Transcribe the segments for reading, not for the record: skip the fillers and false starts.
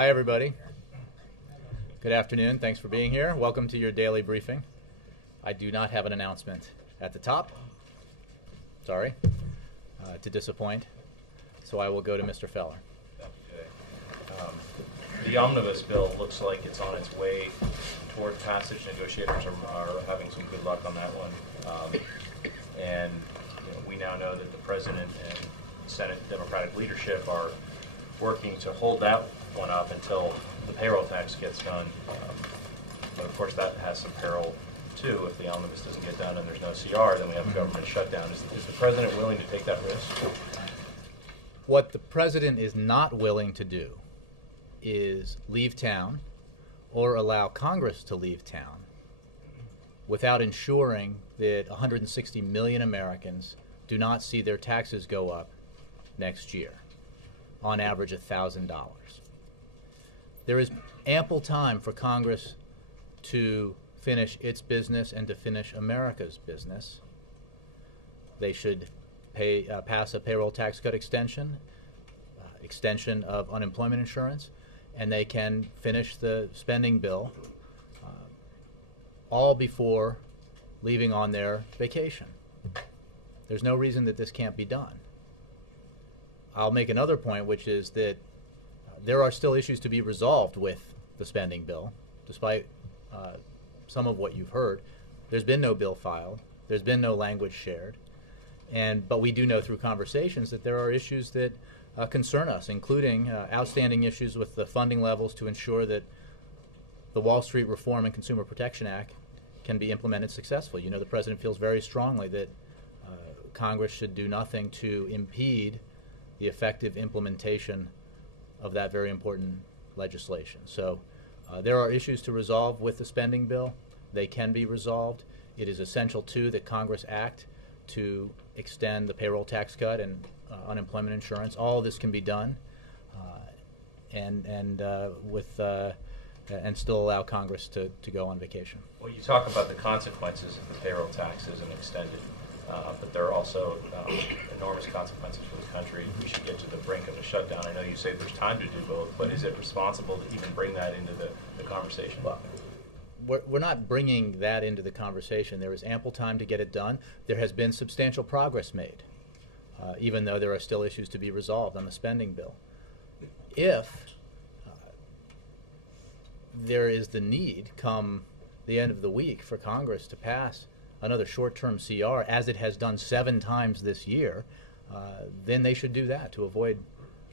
Hi, everybody. Good afternoon. Thanks for being here. Welcome to your daily briefing. I do not have an announcement at the top. Sorry to disappoint. So I will go to Mr. Feller. Thank you, Jay. The omnibus bill looks like it's on its way toward passage. Negotiators are having some good luck on that one. And we now know that the President and Senate Democratic leadership are working to hold that one up until the payroll tax gets done. But of course that has some peril too. If the omnibus doesn't get done and there's no CR, then we have a government shutdown. Is the President willing to take that risk? What the President is not willing to do is leave town or allow Congress to leave town without ensuring that 160 million Americans do not see their taxes go up next year, on average $1,000. There is ample time for Congress to finish its business and to finish America's business. They should pass a payroll tax cut extension, extension of unemployment insurance, and they can finish the spending bill all before leaving on their vacation. There's no reason that this can't be done. I'll make another point, which is that there are still issues to be resolved with the spending bill, despite some of what you've heard. There's been no bill filed. There's been no language shared. But we do know through conversations that there are issues that concern us, including outstanding issues with the funding levels to ensure that the Wall Street Reform and Consumer Protection Act can be implemented successfully. The President feels very strongly that Congress should do nothing to impede the effective implementation of that very important legislation. So there are issues to resolve with the spending bill. They can be resolved. It is essential, too, that Congress act to extend the payroll tax cut and unemployment insurance. All of this can be done and still allow Congress to go on vacation. Well, you talk about the consequences if the payroll tax isn't extended, but there are also enormous consequences for the country. We should get to the brink of a shutdown. I know you say there's time to do both, but is it responsible to even bring that into the conversation? Well, we're not bringing that into the conversation. There is ample time to get it done. There has been substantial progress made, even though there are still issues to be resolved on the spending bill. If there is the need come the end of the week for Congress to pass another short-term CR, as it has done 7 times this year, then they should do that to avoid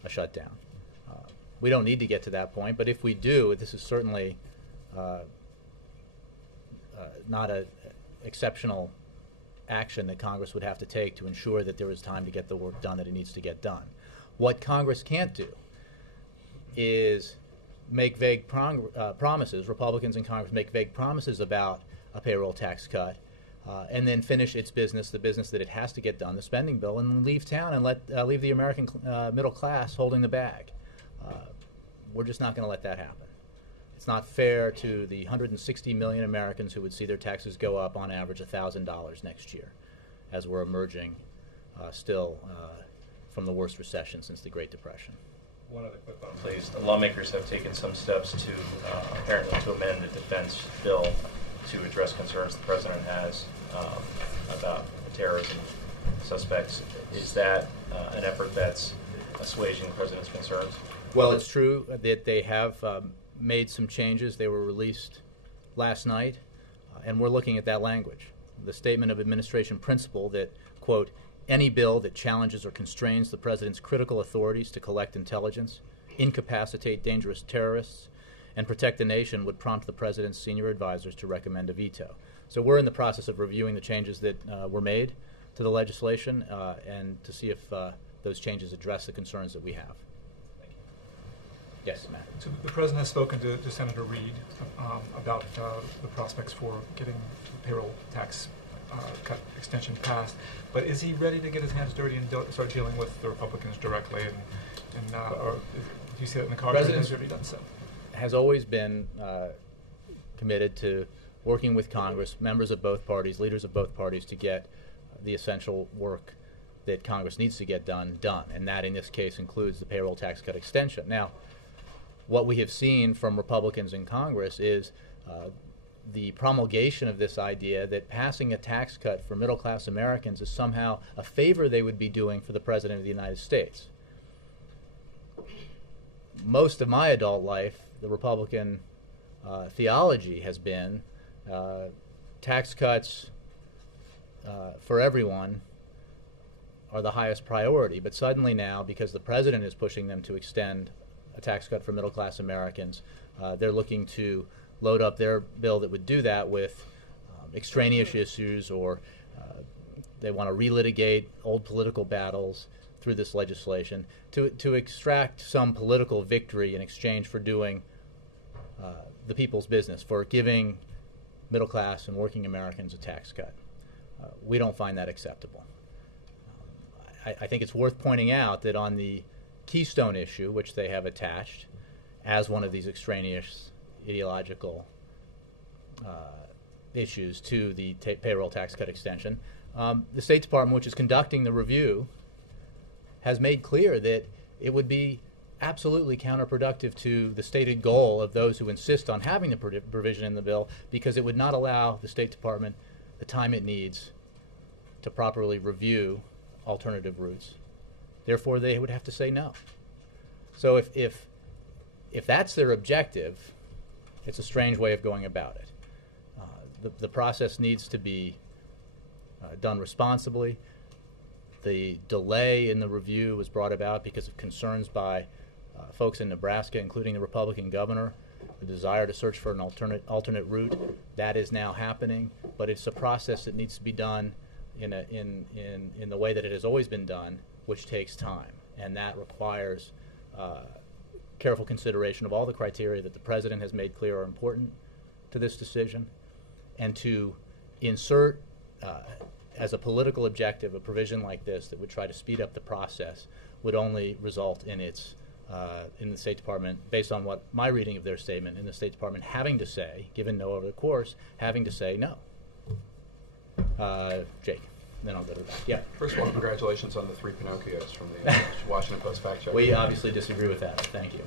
a shutdown. We don't need to get to that point, but if we do, this is certainly not an exceptional action that Congress would have to take to ensure that there is time to get the work done that it needs to get done. What Congress can't do is make vague promises. Republicans in Congress make vague promises about a payroll tax cut, and then finish its business, the business that it has to get done, the spending bill, and leave town and leave the American middle class holding the bag. We're just not going to let that happen. It's not fair to the 160 million Americans who would see their taxes go up on average $1,000 next year, as we're emerging still from the worst recession since the Great Depression. One other quick one, please. The lawmakers have taken some steps to apparently to amend the defense bill to address concerns the President has about terrorism suspects. Is that an effort that's assuaging the President's concerns? Well, it's true that they have made some changes. They were released last night, and we're looking at that language. The statement of administration principle that, quote, any bill that challenges or constrains the President's critical authorities to collect intelligence, incapacitate dangerous terrorists, and protect the nation would prompt the President's senior advisors to recommend a veto. So we're in the process of reviewing the changes that were made to the legislation and to see if those changes address the concerns that we have. Thank you. Yes, Matt. So the President has spoken to Senator Reid about the prospects for getting the payroll tax cut extension passed, but is he ready to get his hands dirty and start dealing with the Republicans directly? Or do you see that in the cards? President has already done so? Has always been committed to working with Congress, members of both parties, leaders of both parties, to get the essential work that Congress needs to get done, and that in this case includes the payroll tax cut extension. Now, what we have seen from Republicans in Congress is the promulgation of this idea that passing a tax cut for middle-class Americans is somehow a favor they would be doing for the President of the United States. Most of my adult life, the Republican theology has been tax cuts for everyone are the highest priority. But suddenly now, because the President is pushing them to extend a tax cut for middle-class Americans, they're looking to load up their bill that would do that with extraneous issues, or they want to relitigate old political battles through this legislation to extract some political victory in exchange for doing the people's business, for giving middle-class and working Americans a tax cut. We don't find that acceptable. I think it's worth pointing out that on the Keystone issue, which they have attached as one of these extraneous ideological issues to the payroll tax cut extension, the State Department, which is conducting the review, has made clear that it would be absolutely counterproductive to the stated goal of those who insist on having the provision in the bill, because it would not allow the State Department the time it needs to properly review alternative routes. Therefore, they would have to say no. So if that's their objective, it's a strange way of going about it. The process needs to be done responsibly. The delay in the review was brought about because of concerns by folks in Nebraska, including the Republican governor, the desire to search for an alternate route. That is now happening, but it's a process that needs to be done in the way that it has always been done, which takes time, and that requires careful consideration of all the criteria that the President has made clear are important to this decision, and to insert as a political objective a provision like this that would try to speed up the process would only result in its in the State Department, based on what my reading of their statement, in the State Department having to say, given no other course, having to say no. Jake, then I'll go to that. Yeah. First of all, congratulations on the 3 Pinocchios from the Washington Post fact check. We obviously disagree with that. Thank you.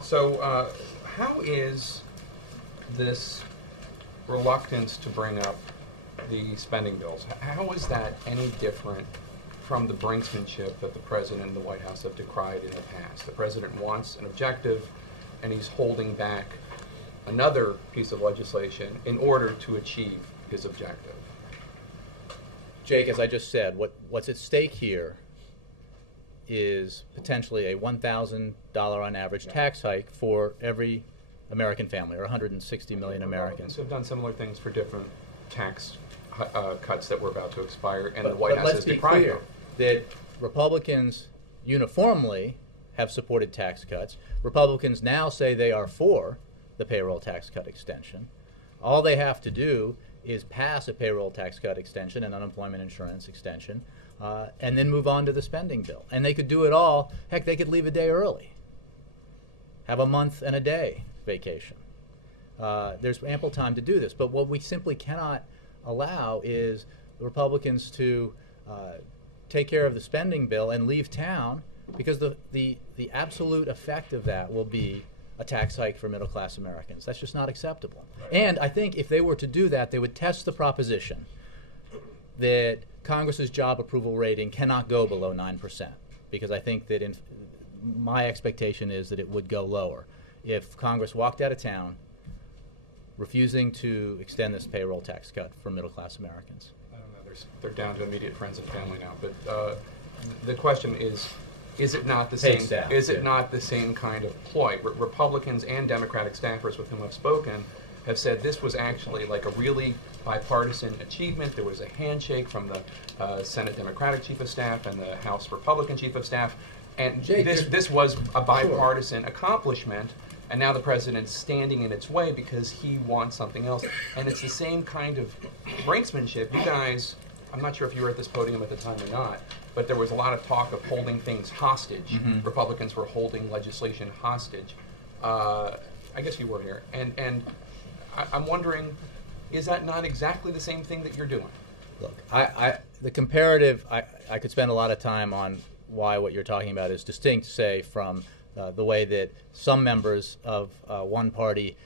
So how is this reluctance to bring up the spending bills, how is that any different from the brinksmanship that the President and the White House have decried in the past? The President wants an objective, and he's holding back another piece of legislation in order to achieve his objective. Jake, as I just said, what's at stake here is potentially a $1,000 on average tax hike for every American family, or 160 million Americans. Have done similar things for different tax cuts that were about to expire, and the White House has decried them. Let's be clear that Republicans uniformly have supported tax cuts. Republicans now say they are for the payroll tax cut extension. All they have to do is pass a payroll tax cut extension and unemployment insurance extension, and then move on to the spending bill. And they could do it all. Heck, they could leave a day early, have a month and a day vacation. There's ample time to do this. But what we simply cannot allow is the Republicans to take care of the spending bill and leave town, because the absolute effect of that will be a tax hike for middle-class Americans. That's just not acceptable. Right. And I think if they were to do that, they would test the proposition that Congress's job approval rating cannot go below 9%, because I think that my expectation is that it would go lower if Congress walked out of town refusing to extend this payroll tax cut for middle-class Americans. I don't know. They're down to immediate friends and family now. But the question is it not the same? Staff, is it not the same kind of ploy? Republicans and Democratic staffers with whom I've spoken have said this was actually like a really bipartisan achievement. There was a handshake from the Senate Democratic Chief of Staff and the House Republican Chief of Staff, and Jake, this was a bipartisan accomplishment. And now the President's standing in its way because he wants something else. And it's the same kind of brinksmanship. You guys, I'm not sure if you were at this podium at the time or not, but there was a lot of talk of holding things hostage. Mm-hmm. Republicans were holding legislation hostage. I guess you were here. And I'm wondering, is that not exactly the same thing that you're doing? Look, the comparative, I could spend a lot of time on why what you're talking about is distinct, say, from the way that some members of one party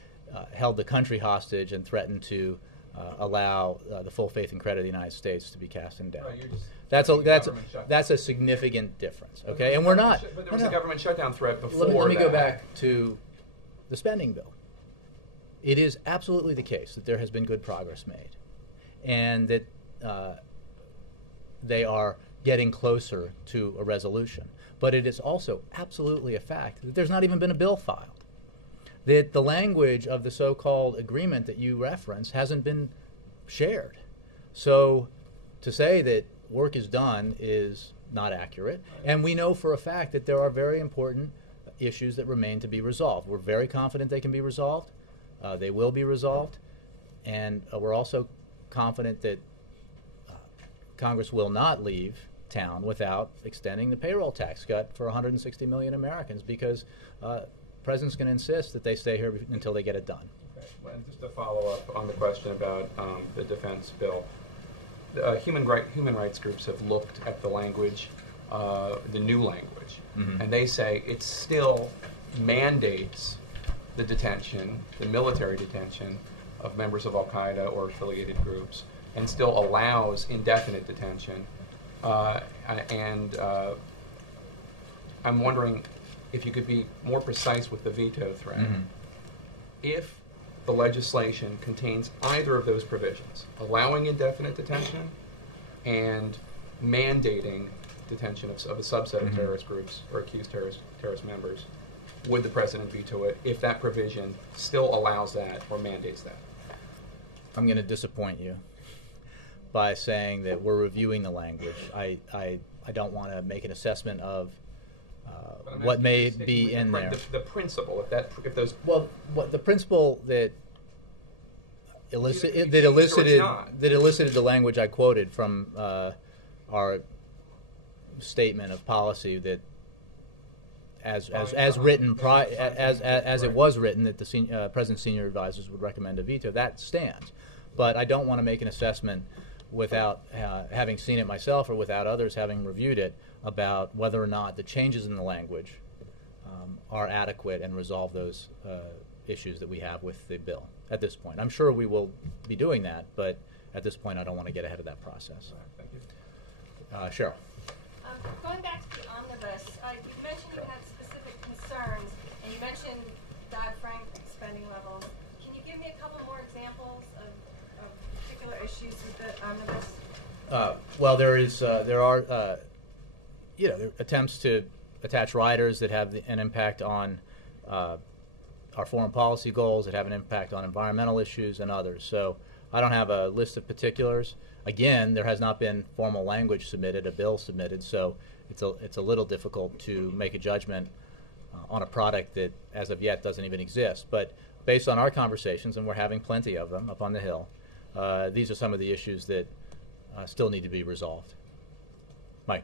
held the country hostage and threatened to allow the full faith and credit of the United States to be cast in doubt. That's a significant difference. Okay, and we're not. But there was a government shutdown threat before. Let me go back to the spending bill. It is absolutely the case that there has been good progress made, and that they are getting closer to a resolution. But it is also absolutely a fact that there's not even been a bill filed. That the language of the so-called agreement that you reference hasn't been shared. So to say that work is done is not accurate. And we know for a fact that there are very important issues that remain to be resolved. We're very confident they can be resolved. They will be resolved. And we're also confident that Congress will not leave town without extending the payroll tax cut for 160 million Americans, because the President's going to insist that they stay here until they get it done. Okay. Well, and just to follow up on the question about the defense bill, human rights groups have looked at the language, the new language, and they say it still mandates the detention, the military detention of members of Al-Qaeda or affiliated groups, and still allows indefinite detention. I'm wondering if you could be more precise with the veto threat. If the legislation contains either of those provisions, allowing indefinite detention and mandating detention of a subset of terrorist groups or accused terrorist members, would the President veto it if that provision still allows that or mandates that? I'm going to disappoint you by saying that we're reviewing the language. I don't want to make an assessment of what may be in there. The principle, if those. Well, the principle that elicited the language I quoted from our statement of policy, that as written as it was written, that the President's senior advisors would recommend a veto. That stands, but I don't want to make an assessment without having seen it myself or without others having reviewed it about whether or not the changes in the language are adequate and resolve those issues that we have with the bill at this point. I'm sure we will be doing that, but at this point I don't want to get ahead of that process. Thank you. Cheryl. Going back to the omnibus, you mentioned you had specific concerns, and you mentioned Dodd-Frank spending levels. Can you give me a couple more examples of particular issues with the omnibus? Well, there are attempts to attach riders that have an impact on our foreign policy goals, that have an impact on environmental issues and others. So I don't have a list of particulars. Again, there has not been formal language submitted, a bill submitted, so it's a little difficult to make a judgment on a product that as of yet doesn't even exist. But based on our conversations, and we're having plenty of them up on the Hill, these are some of the issues that still need to be resolved. Mike.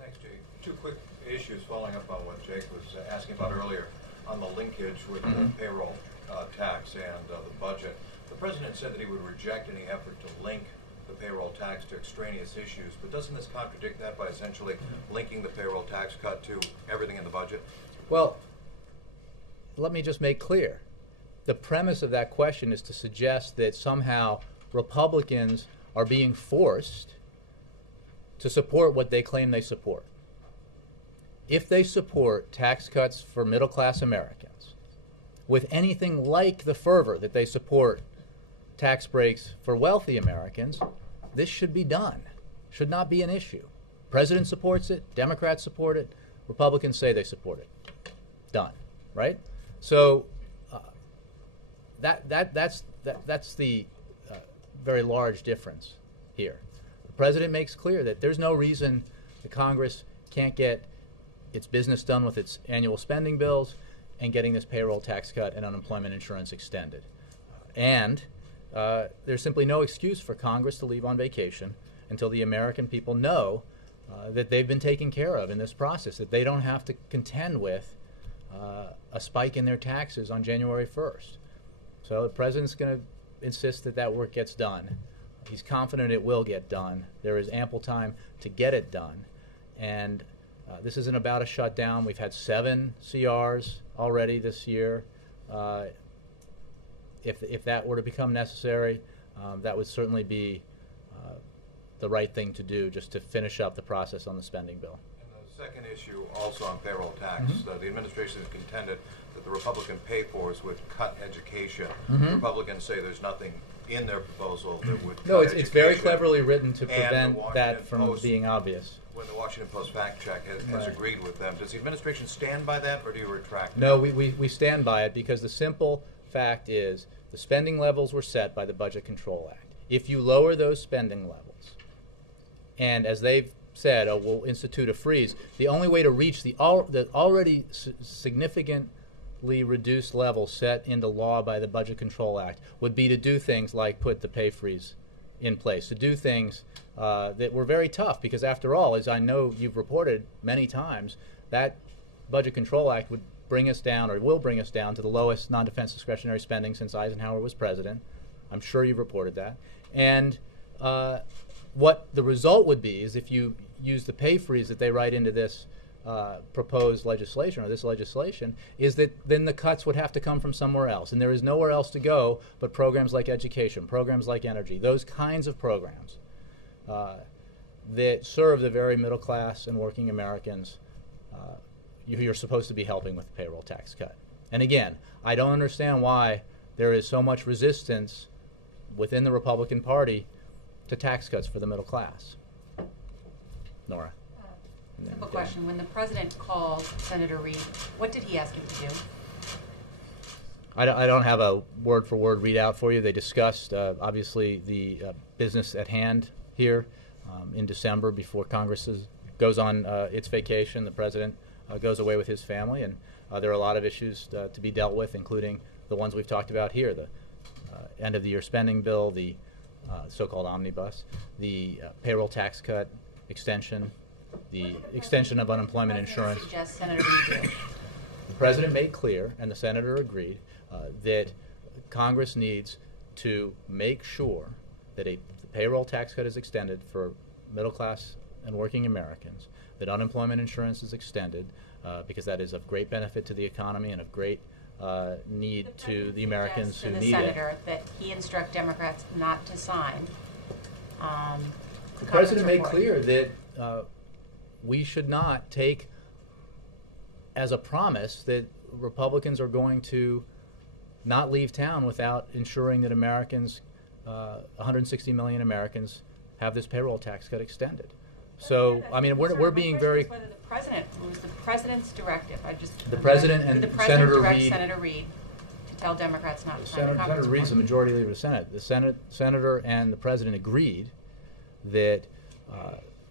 Thanks, Jake. Two quick issues following up on what Jake was asking about earlier on the linkage with the payroll tax and the budget. The President said that he would reject any effort to link the payroll tax to extraneous issues, but doesn't this contradict that by essentially linking the payroll tax cut to everything in the budget? Well, let me just make clear. The premise of that question is to suggest that somehow Republicans are being forced to support what they claim they support. If they support tax cuts for middle-class Americans with anything like the fervor that they support tax breaks for wealthy Americans, this should be done. Should not be an issue. President supports it, Democrats support it, Republicans say they support it. Done. Right? So that's the very large difference here. The President makes clear that there's no reason the Congress can't get its business done with its annual spending bills and getting this payroll tax cut and unemployment insurance extended. And there's simply no excuse for Congress to leave on vacation until the American people know that they've been taken care of in this process, that they don't have to contend with a spike in their taxes on January 1st. So the President's going to insist that that work gets done. He's confident it will get done. There is ample time to get it done. And This isn't about a shutdown. We've had 7 CRs already this year. If that were to become necessary, that would certainly be the right thing to do, just to finish up the process on the spending bill. And the second issue, also on payroll tax, the administration has contended that the Republican pay-fors would cut education. Republicans say there's nothing in their proposal that would No, cut it's very education. cleverly written to And the prevent that Washington from Post- being obvious. When the Washington Post fact check has Right. agreed with them, does the administration stand by that, or do you retract it? No, we stand by it, because the simple fact is the spending levels were set by the Budget Control Act. If you lower those spending levels, and as they've said, we'll institute a freeze, the only way to reach the already significantly reduced level set into law by the Budget Control Act would be to do things like put the pay freeze in place, to do things that were very tough, because after all, as I know you've reported many times, that Budget Control Act would bring us down, or will bring us down, to the lowest non-defense discretionary spending since Eisenhower was president. I'm sure you've reported that. And what the result would be is, if you use the pay freeze that they write into this proposed legislation, or this legislation, is that then the cuts would have to come from somewhere else. And there is nowhere else to go but programs like education, programs like energy, those kinds of programs that serve the very middle class and working Americans you're supposed to be helping with the payroll tax cut. And again, I don't understand why there is so much resistance within the Republican Party to tax cuts for the middle class. Nora. And then Simple Dan. question. When the president called Senator Reid, what did he ask him to do? I don't have a word-for-word readout for you. They discussed, obviously, the business at hand here in December, before Congress goes on its vacation. The president goes away with his family, and there are a lot of issues to be dealt with, including the ones we've talked about here, the end-of-the-year spending bill, the so-called omnibus, the payroll tax cut extension, the extension of unemployment insurance. What did he suggest Senator Reid do? The president made clear, and the senator agreed, that Congress needs to make sure that the payroll tax cut is extended for middle class and working Americans, that unemployment insurance is extended, because that is of great benefit to the economy and of great need to the Americans who the need senator it. that he instruct Democrats not to sign. The president made clear that we should not take as a promise that Republicans are going to not leave town without ensuring that Americans, 160 million Americans, have this payroll tax cut extended. So, I mean, we're being very... Whether the president, it was the president's directive. The president and did the president Senator direct Reid... Senator Reid to tell Democrats not to sign the Senator conference Reid's the report? majority leader of the Senate. The senator and the president agreed that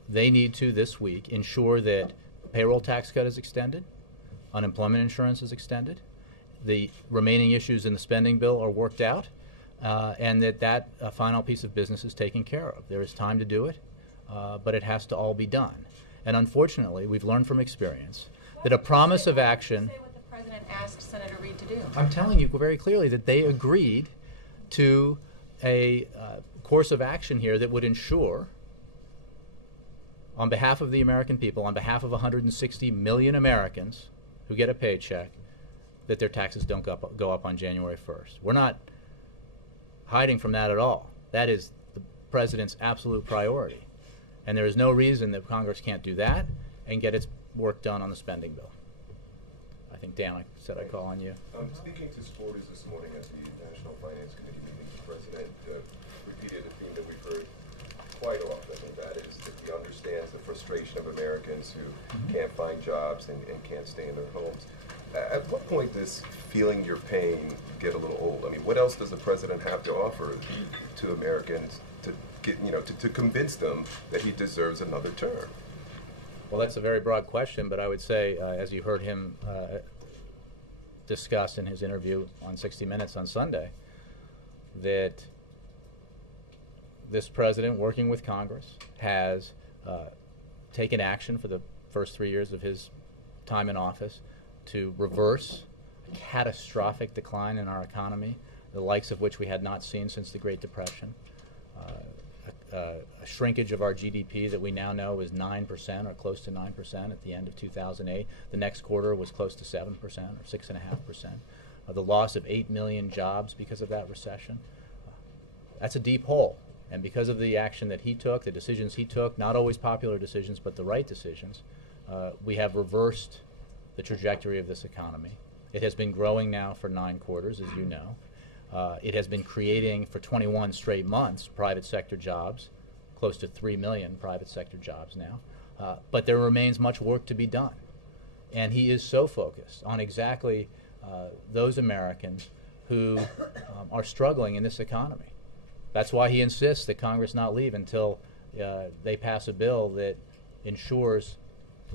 they need to, this week, ensure that the payroll tax cut is extended, unemployment insurance is extended, the remaining issues in the spending bill are worked out, and that final piece of business is taken care of. There is time to do it, but it has to all be done. And unfortunately, we've learned from experience that a promise of action... Say what the president asked Senator Reid to do. I'm telling you very clearly that they agreed to a course of action here that would ensure, on behalf of the American people, on behalf of 160 million Americans who get a paycheck, that their taxes don't go up on January 1st. We're not hiding from that at all. That is the president's absolute priority. And there is no reason that Congress can't do that and get its work done on the spending bill. I think, Dan, I said I'd call on you. Speaking to supporters this morning at the National Finance Committee meeting, the president repeated a theme that we've heard quite often, and that is that he understands the frustration of Americans who can't find jobs and can't stay in their homes. At what point does feeling your pain get a little old? I mean, what else does the president have to offer to Americans to get, to convince them that he deserves another term? Well, that's a very broad question, but I would say, as you heard him discuss in his interview on 60 Minutes on Sunday, that this president, working with Congress, has taken action for the first 3 years of his time in office to reverse a catastrophic decline in our economy, the likes of which we had not seen since the Great Depression, a shrinkage of our GDP that we now know is 9% or close to 9% at the end of 2008. The next quarter was close to 7% or 6.5%. The loss of 8 million jobs because of that recession. That's a deep hole. And because of the action that he took, the decisions he took, not always popular decisions, but the right decisions, we have reversed the trajectory of this economy. It has been growing now for 9 quarters, as you know. It has been creating for 21 straight months private sector jobs, close to 3 million private sector jobs now. But there remains much work to be done. And he is so focused on exactly those Americans who are struggling in this economy. That's why he insists that Congress not leave until they pass a bill that ensures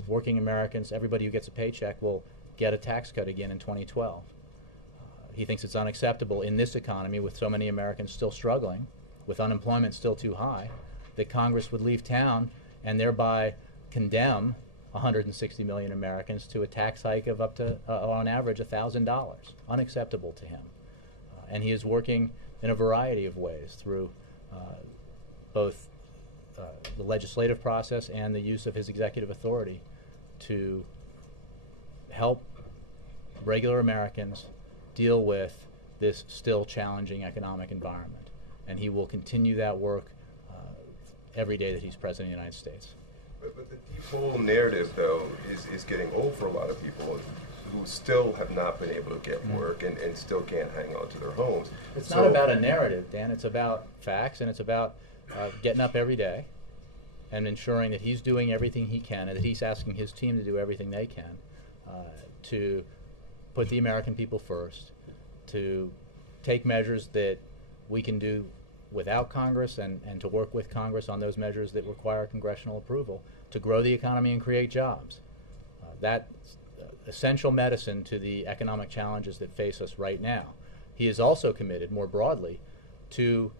working Americans, everybody who gets a paycheck, will get a tax cut again in 2012. He thinks it's unacceptable in this economy, with so many Americans still struggling, with unemployment still too high, that Congress would leave town and thereby condemn 160 million Americans to a tax hike of up to, on average, $1,000. Unacceptable to him. And he is working in a variety of ways through both the legislative process and the use of his executive authority to help regular Americans deal with this still challenging economic environment. And he will continue that work every day that he's President of the United States. But the deep hole narrative, though, is getting old for a lot of people who still have not been able to get work and still can't hang on to their homes. It's not about a narrative, Dan. It's about facts, and it's about getting up every day and ensuring that he's doing everything he can and that he's asking his team to do everything they can to put the American people first, to take measures that we can do without Congress and to work with Congress on those measures that require congressional approval to grow the economy and create jobs. That's essential medicine to the economic challenges that face us right now. He is also committed more broadly to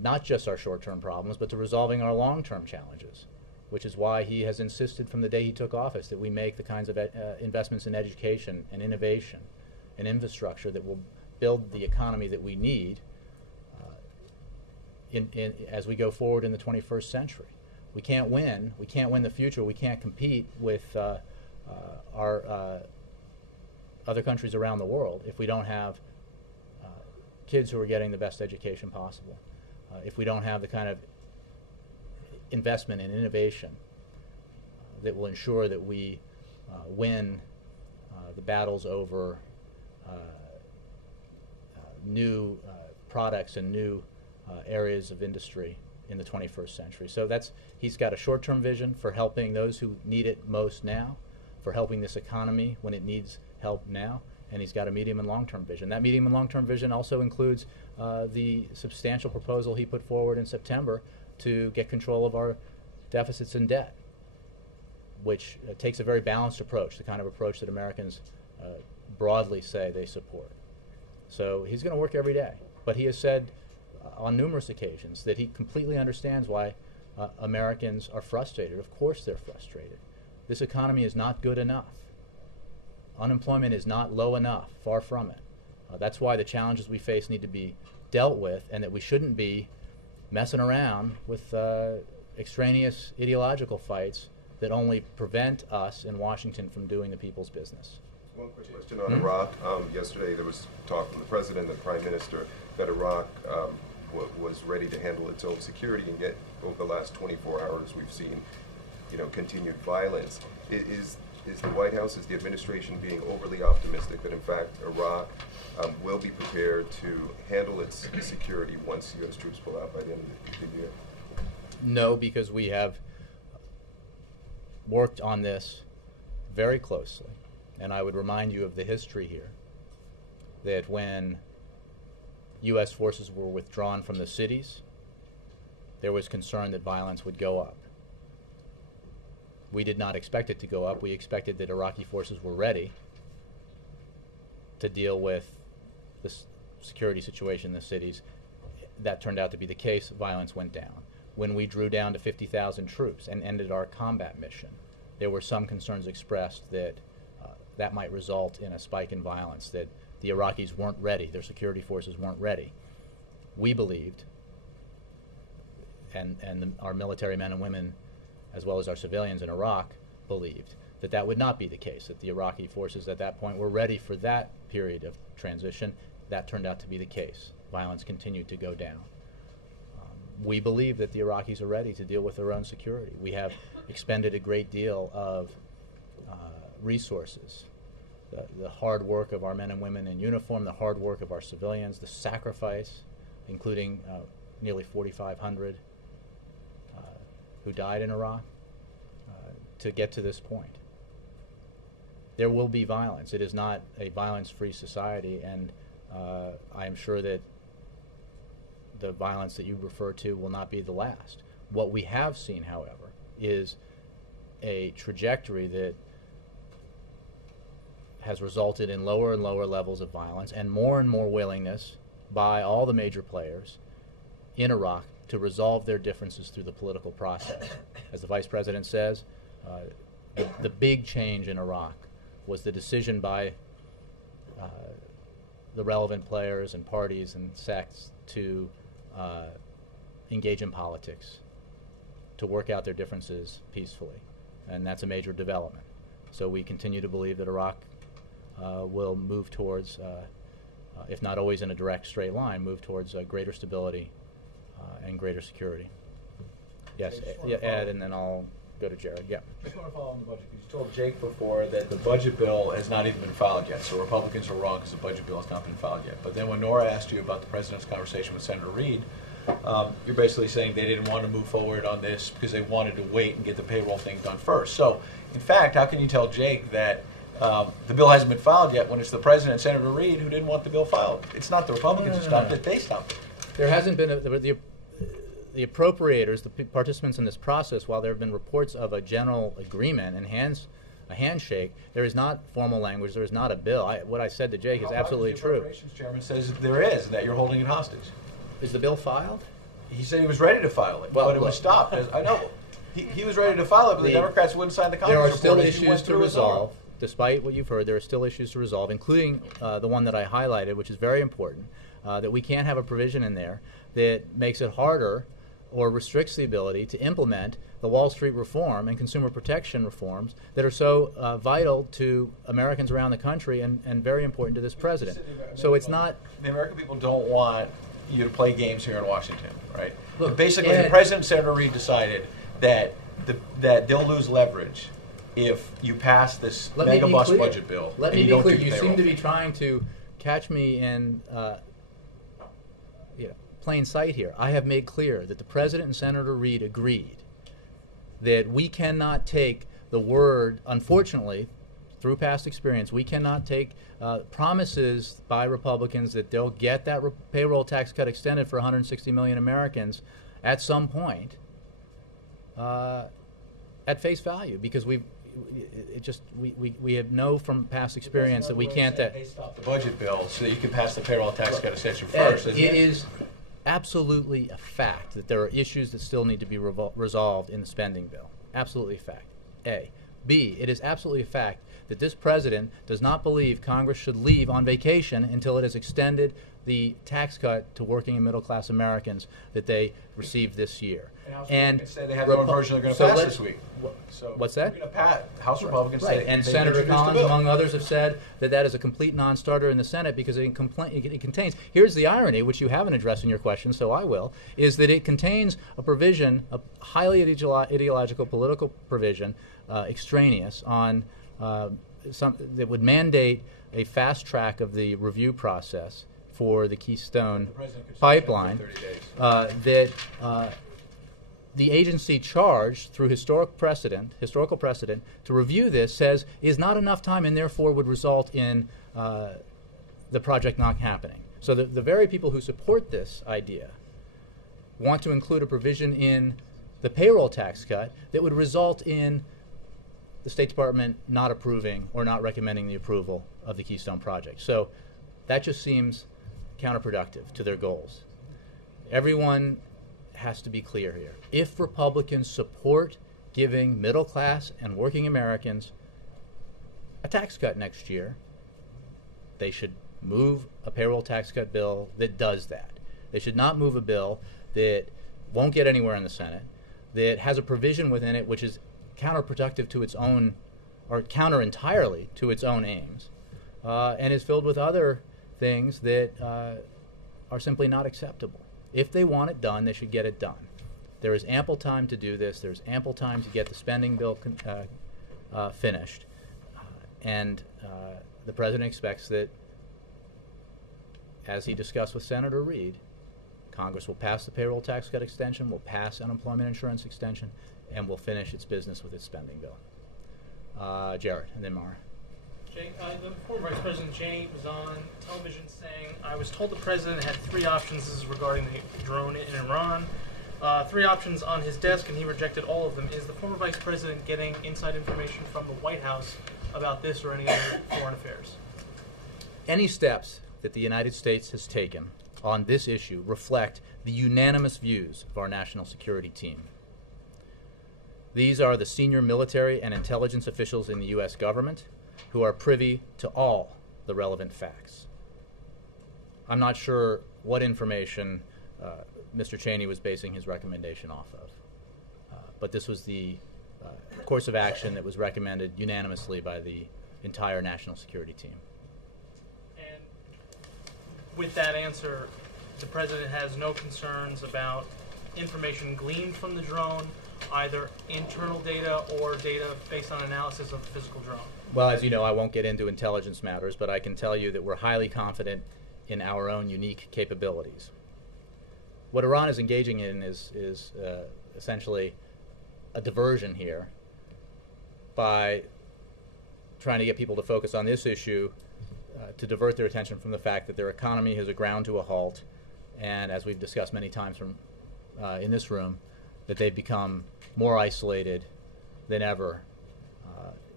not just our short-term problems, but to resolving our long-term challenges, which is why he has insisted from the day he took office that we make the kinds of investments in education and innovation and infrastructure that will build the economy that we need as we go forward in the 21st century. We can't win. We can't win the future. We can't compete with our other countries around the world if we don't have kids who are getting the best education possible, if we don't have the kind of investment in innovation that will ensure that we win the battles over new products and new areas of industry in the 21st century. So he's got a short-term vision for helping those who need it most now, for helping this economy when it needs help now, and he's got a medium and long-term vision. That medium and long-term vision also includes the substantial proposal he put forward in September to get control of our deficits and debt, which takes a very balanced approach, the kind of approach that Americans broadly say they support. So he's going to work every day, but he has said on numerous occasions that he completely understands why Americans are frustrated. Of course they're frustrated. This economy is not good enough. Unemployment is not low enough, far from it. That's why the challenges we face need to be dealt with, and that we shouldn't be messing around with extraneous ideological fights that only prevent us in Washington from doing the people's business. One quick question on Iraq. Yesterday there was talk from the President and the Prime Minister that Iraq was ready to handle its own security, and yet over the last 24 hours we've seen, continued violence. Is the White House, is the administration being overly optimistic that in fact Iraq will be prepared to handle its security once U.S. troops pull out by the end of the year? No, because we have worked on this very closely. And I would remind you of the history here, that when U.S. forces were withdrawn from the cities, there was concern that violence would go up. We did not expect it to go up. We expected that Iraqi forces were ready to deal with the security situation in the cities. That turned out to be the case. Violence went down. When we drew down to 50,000 troops and ended our combat mission, there were some concerns expressed that that might result in a spike in violence, that the Iraqis weren't ready, their security forces weren't ready. We believed, our military men and women, as well as our civilians in Iraq, believed that that would not be the case, that the Iraqi forces at that point were ready for that period of transition. That turned out to be the case. Violence continued to go down. We believe that the Iraqis are ready to deal with their own security. We have expended a great deal of resources. The hard work of our men and women in uniform, the hard work of our civilians, the sacrifice, including nearly 4,500 who died in Iraq, to get to this point. There will be violence. It is not a violence-free society, and I am sure that the violence that you refer to will not be the last. What we have seen, however, is a trajectory that has resulted in lower and lower levels of violence and more willingness by all the major players in Iraq to resolve their differences through the political process. As the Vice President says, the big change in Iraq was the decision by the relevant players and parties and sects to engage in politics, to work out their differences peacefully. And that's a major development. So we continue to believe that Iraq will move towards, if not always in a direct straight line, move towards greater stability and greater security. Yes, Ed, and then I'll go to Jared. Yeah. I just want to follow on the budget. You told Jake before that the budget bill has not even been filed yet, so Republicans are wrong because the budget bill has not been filed yet. But then when Nora asked you about the president's conversation with Senator Reid, you're basically saying they didn't want to move forward on this because they wanted to wait and get the payroll thing done first. So, in fact, how can you tell Jake that the bill hasn't been filed yet when it's the president and Senator Reid who didn't want the bill filed? It's not the Republicans who stopped it, they stopped it. There hasn't been the appropriators, the participants in this process, while there have been reports of a general agreement and a handshake, there is not formal language, there is not a bill. What I said to Jake is absolutely true. The appropriations chairman says there is, and that you're holding it hostage. Is the bill filed? He said he was ready to file it, but it was stopped. I know. He was ready to file it, but the Democrats wouldn't sign the Congress report. There are report still issues to resolve. Despite what you've heard, there are still issues to resolve, including the one that I highlighted, which is very important, that we can't have a provision in there that makes it harder or restricts the ability to implement the Wall Street reform and consumer protection reforms that are so vital to Americans around the country and very important to this president. So it's not... The American people don't want you to play games here in Washington, right? Look, basically, the president and Senator Reid decided that that they'll lose leverage if you pass this mega bust budget bill. Let me be clear. You seem to be trying to catch me in plain sight here. I have made clear that the president and Senator Reid agreed that we cannot take the word, unfortunately, through past experience, we cannot take promises by Republicans that they'll get that payroll tax cut extended for 160 million Americans at some point at face value, because we have know from past experience that we can't. They stopped the budget bill so that you can pass the payroll tax cut extension first. It is absolutely a fact that there are issues that still need to be resolved in the spending bill. Absolutely a fact. A. B. It is absolutely a fact that this president does not believe Congress should leave on vacation until it has extended the tax cut to working and middle class Americans that they received this year. And say they have their own version they're going to pass this week. So what's that? House Republicans right. say, and Senator Collins, among others, have said that that is a complete non-starter in the Senate because it contains. Here's the irony, which you haven't addressed in your question, so I will, is that it contains a provision, a highly ideological political provision, extraneous on that would mandate a fast track of the review process for the Keystone pipeline. That the agency charged through historical precedent to review this says is not enough time and therefore would result in the project not happening. So the very people who support this idea want to include a provision in the payroll tax cut that would result in the State Department not approving or not recommending the approval of the Keystone project. So that just seems counterproductive to their goals. Everyone has to be clear here. If Republicans support giving middle class and working Americans a tax cut next year, they should move a payroll tax cut bill that does that. They should not move a bill that won't get anywhere in the Senate, that has a provision within it which is counterproductive to its own, or counter entirely to its own aims, and is filled with other things that are simply not acceptable. If they want it done, they should get it done. There is ample time to do this. There's ample time to get the spending bill finished. And the President expects that, as he discussed with Senator Reid, Congress will pass the payroll tax cut extension, will pass unemployment insurance extension, and will finish its business with its spending bill. Jared, and then Mara. Jay, the former Vice President Cheney was on television saying, I was told the President had 3 options. This is regarding the drone in Iran. 3 options on his desk, and he rejected all of them. Is the former Vice President getting inside information from the White House about this or any other foreign affairs? Any steps that the United States has taken on this issue reflect the unanimous views of our national security team. These are the senior military and intelligence officials in the U.S. government who are privy to all the relevant facts. I'm not sure what information Mr. Cheney was basing his recommendation off of, but this was the course of action that was recommended unanimously by the entire national security team. And with that answer, the President has no concerns about information gleaned from the drone, either internal data or data based on analysis of the physical drone? Well, as you know, I won't get into intelligence matters, but I can tell you that we're highly confident in our own unique capabilities. What Iran is engaging in is essentially a diversion here by trying to get people to focus on this issue to divert their attention from the fact that their economy has ground to a halt, and as we've discussed many times from in this room, that they've become more isolated than ever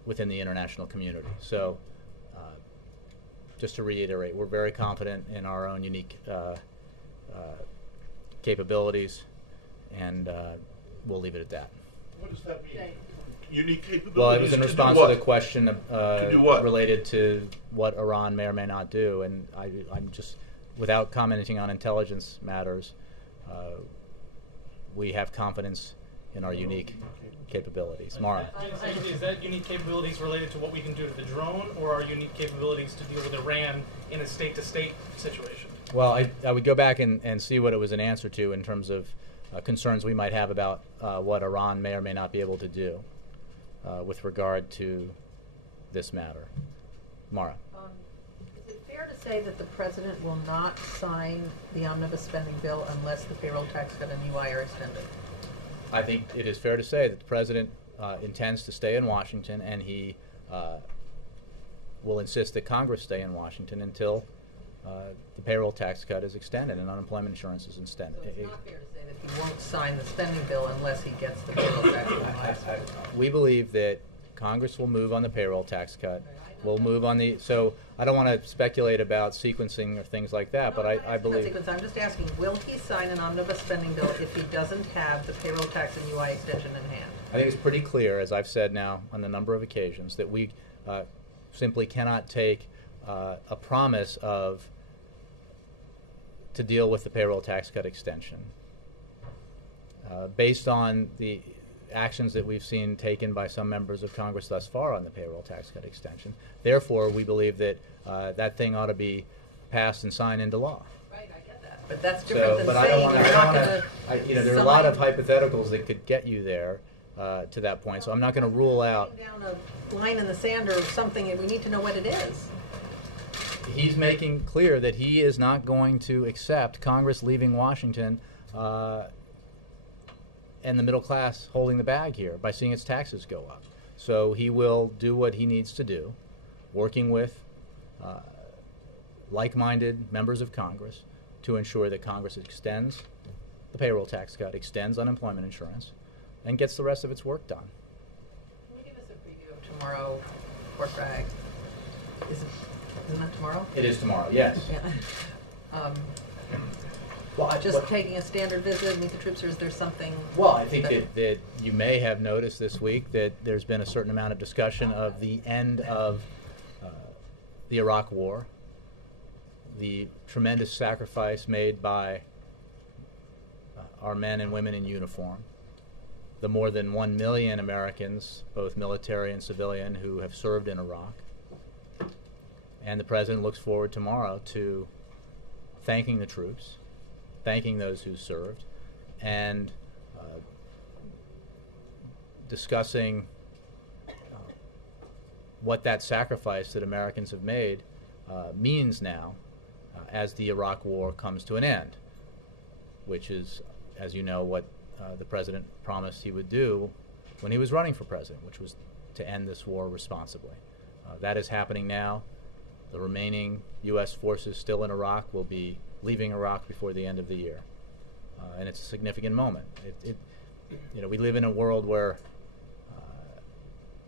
within the international community. So just to reiterate, we're very confident in our own unique capabilities, and we'll leave it at that. What does that mean? Unique capabilities? Well, it was in response to the question related to what Iran may or may not do, and I'm just, without commenting on intelligence matters, we have confidence in our unique capabilities. Mara. Is that unique capabilities related to what we can do to the drone, or are unique capabilities to deal with Iran in a state-to-state situation? Well, I would go back and see what it was an answer to in terms of concerns we might have about what Iran may or may not be able to do with regard to this matter. Mara. Is it fair to say that the President will not sign the omnibus spending bill unless the payroll tax cut and UI are extended? I think it is fair to say that the President intends to stay in Washington, and he will insist that Congress stay in Washington until the payroll tax cut is extended and unemployment insurance is extended. So it's not fair to say that he won't sign the spending bill unless he gets the payroll tax cut. We believe that Congress will move on the payroll tax cut. We'll move on the, so I don't want to speculate about sequencing or things like that, but I believe. I'm just asking, will he sign an omnibus spending bill if he doesn't have the payroll tax and UI extension in hand? I think it's pretty clear, as I've said now on a number of occasions, that we simply cannot take a promise to deal with the payroll tax cut extension based on the actions that we've seen taken by some members of Congress thus far on the payroll tax cut extension. Therefore, we believe that that thing ought to be passed and signed into law. Right, I get that. But that's different than but saying you're not going to there are a lot of hypotheticals that could get you there to that point, so I'm not going to rule out. Down a line in the sand or something, and we need to know what it is. He's making clear that he is not going to accept Congress leaving Washington and the middle class holding the bag here by seeing its taxes go up. So he will do what he needs to do, working with like-minded members of Congress to ensure that Congress extends the payroll tax cut, extends unemployment insurance, and gets the rest of its work done. Can you give us a preview of tomorrow, Fort Bragg? Isn't that tomorrow? It is tomorrow, yes. Yeah. Well, just taking a standard visit, meet the troops, or is there something? Well, I think that you may have noticed this week that there's been a certain amount of discussion of the end of the Iraq War, the tremendous sacrifice made by our men and women in uniform, the more than 1 million Americans, both military and civilian, who have served in Iraq. And the President looks forward tomorrow to thanking the troops, thanking those who served, and discussing what that sacrifice that Americans have made means now as the Iraq War comes to an end, which is, as you know, what the President promised he would do when he was running for President, which was to end this war responsibly. That is happening now. The remaining U.S. forces still in Iraq will be leaving Iraq before the end of the year. And it's a significant moment. We live in a world where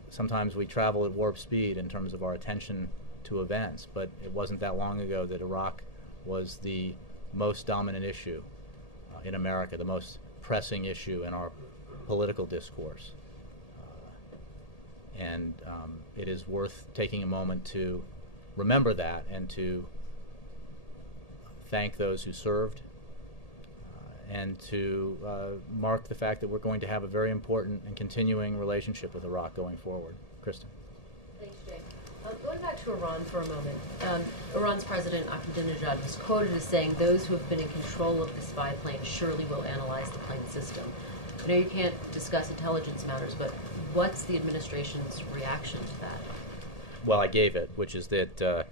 sometimes we travel at warp speed in terms of our attention to events, but it wasn't that long ago that Iraq was the most dominant issue in America, the most pressing issue in our political discourse. And it is worth taking a moment to remember that and to thank those who served and to mark the fact that we're going to have a very important and continuing relationship with Iraq going forward. Kristen. Thanks, Jay. Going back to Iran for a moment, Iran's President Ahmadinejad was quoted as saying, "Those who have been in control of the spy plane surely will analyze the plane system." I know you can't discuss intelligence matters, but what's the administration's reaction to that? Well, I gave it, which is that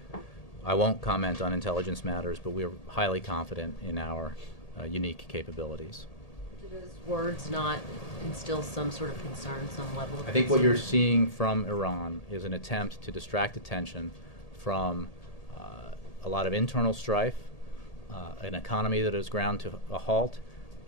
I won't comment on intelligence matters, but we're highly confident in our unique capabilities. Do those words not instill some sort of concern, some level of I think what you're seeing from Iran is an attempt to distract attention from a lot of internal strife, an economy that is ground to a halt,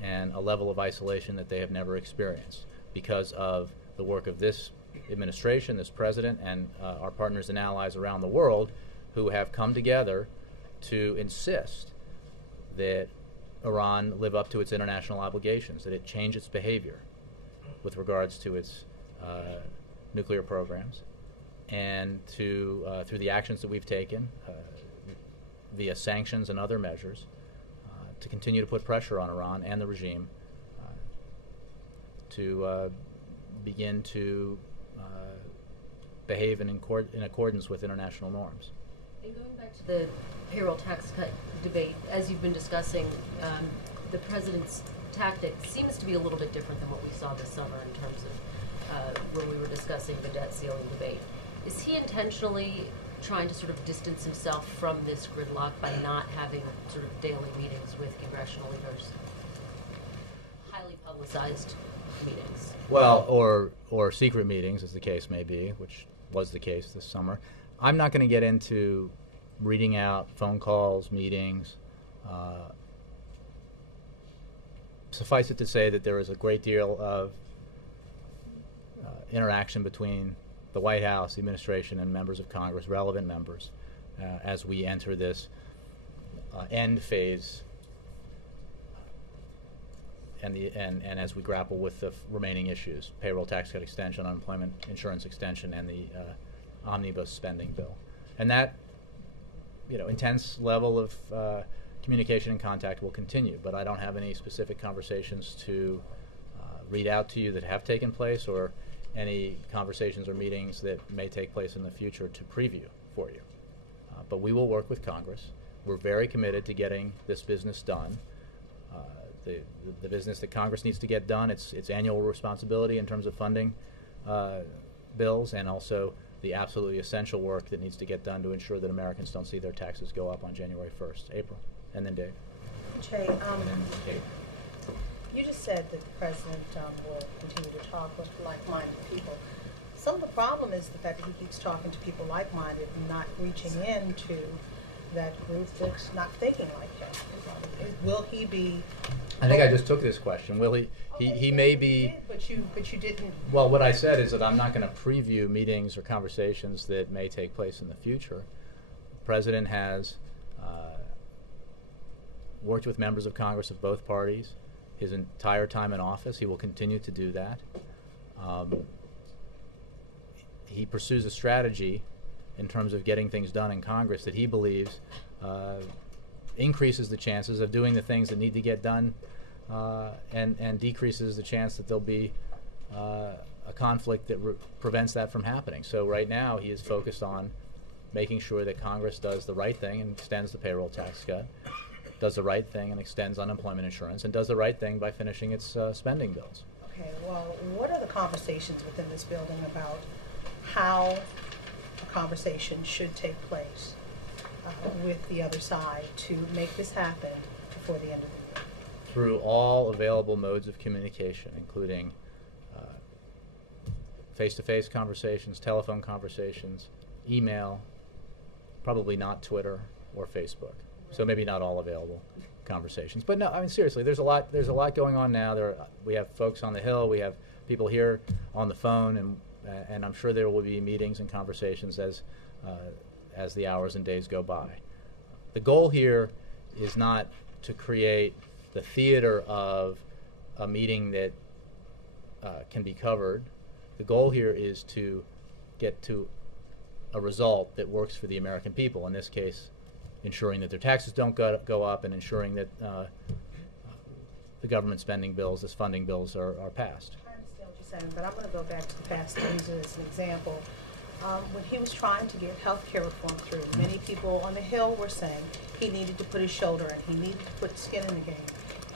and a level of isolation that they have never experienced because of the work of this administration, this president, and our partners and allies around the world who have come together to insist that Iran live up to its international obligations, that it change its behavior with regards to its nuclear programs, and to through the actions that we've taken via sanctions and other measures to continue to put pressure on Iran and the regime to begin to behave in accordance with international norms. And going back to the payroll tax cut debate, as you've been discussing, the president's tactic seems to be a little bit different than what we saw this summer in terms of when we were discussing the debt ceiling debate. Is he intentionally trying to sort of distance himself from this gridlock by not having sort of daily meetings with congressional leaders? Highly publicized meetings. Well, or secret meetings, as the case may be, which was the case this summer. I'm not going to get into reading out phone calls, meetings. Suffice it to say that there is a great deal of interaction between the White House, the administration, and members of Congress, relevant members, as we enter this end phase and as we grapple with the remaining issues, payroll tax cut extension, unemployment insurance extension, and the omnibus spending bill. And that intense level of communication and contact will continue, but I don't have any specific conversations to read out to you that have taken place or any conversations or meetings that may take place in the future to preview for you. But we will work with Congress. We're very committed to getting this business done. The business that Congress needs to get done, its annual responsibility in terms of funding bills, and also the absolutely essential work that needs to get done to ensure that Americans don't see their taxes go up on January 1st, April. And then Dave. Jay, And then Kate. you just said that the president will continue to talk with like-minded people. Some of the problem is the fact that he keeps talking to people like-minded and not reaching into that group that's not thinking like him. Will he be? I think I just took this question. Will he? He may be. But you didn't. Well, what I said is that I'm not going to preview meetings or conversations that may take place in the future. The president has worked with members of Congress of both parties his entire time in office. He will continue to do that. He pursues a strategy in terms of getting things done in Congress that he believes increases the chances of doing the things that need to get done and decreases the chance that there'll be a conflict that prevents that from happening. So right now he is focused on making sure that Congress does the right thing and extends the payroll tax cut, does the right thing and extends unemployment insurance, and does the right thing by finishing its spending bills. Okay, well, what are the conversations within this building about how a conversation should take place with the other side to make this happen before the end of the year? Through all available modes of communication, including face-to-face conversations, telephone conversations, email, probably not Twitter or Facebook. So maybe not all available conversations. But no, I mean seriously, there's a lot going on now. We have folks on the Hill, we have people here on the phone, and I'm sure there will be meetings and conversations as the hours and days go by. The goal here is not to create the theater of a meeting that can be covered. The goal here is to get to a result that works for the American people. In this case, ensuring that their taxes don't go up, and ensuring that the government spending bills, the funding bills, are passed. I understand what you're saying, but I'm going to go back to the past and use it as an example. When he was trying to get health care reform through, many people on the Hill were saying he needed to put his shoulder in, he needed to put skin in the game.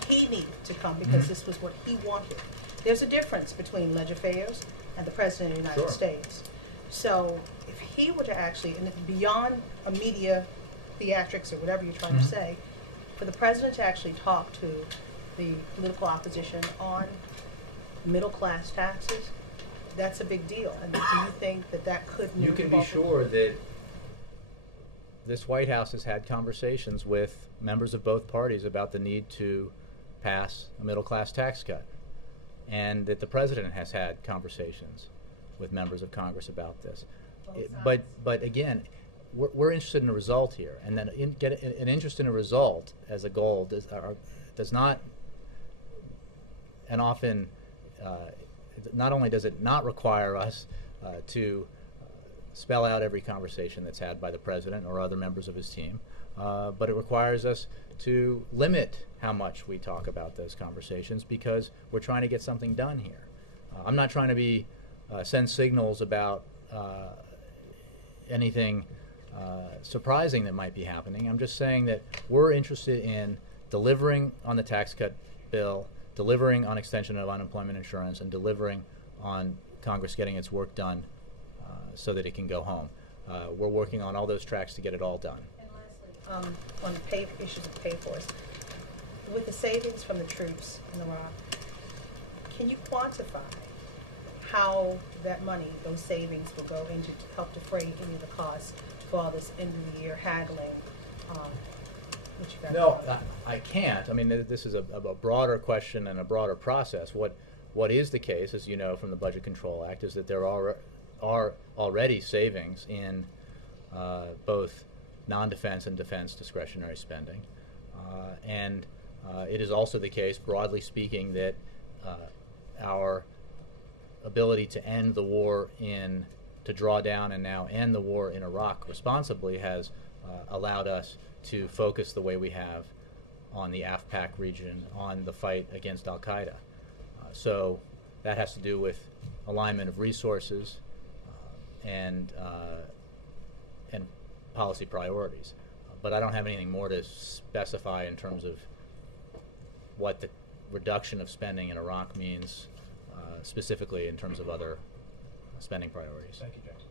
He needed to come because this was what he wanted. There's a difference between legislators and the President of the United States. So if he were to actually, and beyond a media theatrics or whatever you're trying to say, for the President to actually talk to the political opposition on middle class taxes, that's a big deal. And do you think that that could move? You can be sure that this White House has had conversations with members of both parties about the need to pass a middle class tax cut, and that the President has had conversations with members of Congress about this. But again, we're interested in a result here, and then get an interest in a result as a goal does not, and often not only does it not require us to spell out every conversation that's had by the President or other members of his team, but it requires us to limit how much we talk about those conversations, because we're trying to get something done here. I'm not trying to send signals about anything surprising that might be happening. I'm just saying that we're interested in delivering on the tax cut bill, delivering on extension of unemployment insurance, and delivering on Congress getting its work done so that it can go home. We're working on all those tracks to get it all done. And lastly, on the issues of pay for us, with the savings from the troops in Iraq, can you quantify how that money, those savings, will go into to help defray any of the costs for all this end of the year haggling? Which you guys No, I can't. I mean, this is a broader question and a broader process. What is the case, as you know from the Budget Control Act, is that there are already savings in both non-defense and defense discretionary spending. And it is also the case, broadly speaking, that our ability to end the war to draw down and now end the war in Iraq responsibly has allowed us to focus the way we have on the AFPAC region, on the fight against Al-Qaeda. So that has to do with alignment of resources and policy priorities. But I don't have anything more to specify in terms of what the reduction of spending in Iraq means specifically in terms of other spending priorities. Thank you, James.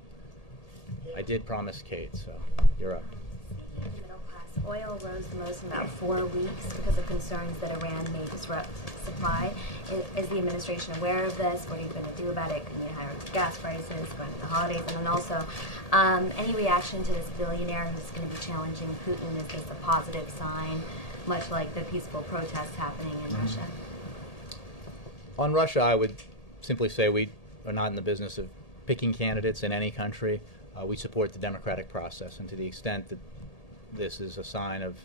I did promise Kate, so you're up. Middle class oil rose the most in about 4 weeks because of concerns that Iran may disrupt supply. Is the administration aware of this? What are you going to do about it? Can you higher gas prices going into the holidays? And then also, any reaction to this billionaire who's going to be challenging Putin? Is this a positive sign, much like the peaceful protests happening in Russia? On Russia, I would simply say we are not in the business of picking candidates in any country. We support the democratic process, and to the extent that this is a sign of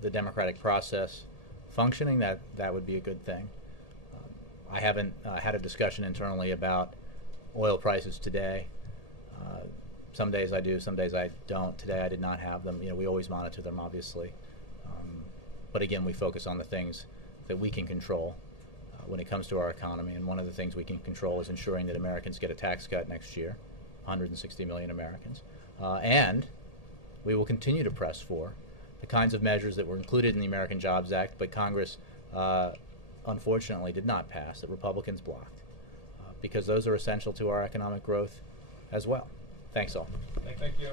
the democratic process functioning, that would be a good thing. I haven't had a discussion internally about oil prices today. Some days I do, some days I don't. Today I did not have them. We always monitor them, obviously. But again, we focus on the things that we can control when it comes to our economy. And one of the things we can control is ensuring that Americans get a tax cut next year, 160 million Americans. And we will continue to press for the kinds of measures that were included in the American Jobs Act, but Congress unfortunately did not pass, that Republicans blocked, because those are essential to our economic growth as well. Thanks all. Thank you.